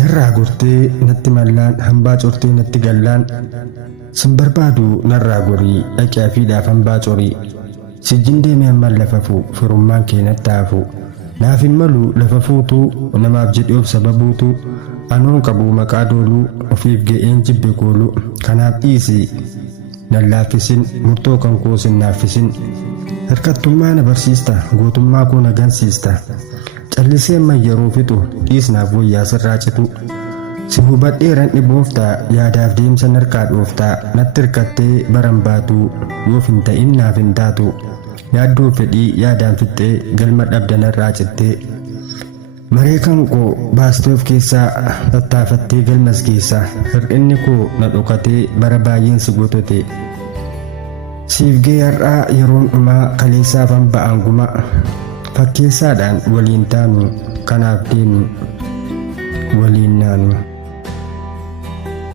narraa gortee natti mallaan hambaa cortee natti gallaan sin barbaadu narraa gorii dhaqaa fiidhaaf hambaa corii sijjin deemee hammaan lafafu firummaan kee nattaafu naaf hin malu lafa fuutuu namaaf jedhee sababuutu anoon qabu maqaa dooluu ofiif ga'een jibbe gooluu kanaaf dhiisi nan laaffisin murtoo kan koosin naaffisin hirkattummaa na barsiista gootummaa koo na gansiista callisee amman yeroo fixu dhiisnaaf wayyaa sirraa citu si hubadheeran dhibooftaa yaadaaf deemsa narkaa dhooftaa natti hirkattee baran baatuu yoof hin ta'in naaf hin taatu yaaddoo fedhii yaadaan fixxee galma dhabda narraa cittee maree kan koo baastee of keessaa tattaafattee galmas keessaa hir'inni koo na dhokatee bara baay'een si gotote siif ga'e har'aa yeroon dhumaa kaleessaaf hamba aanguma fakkeessaadhaan waliin taanu kanaaf deemu waliin naanu.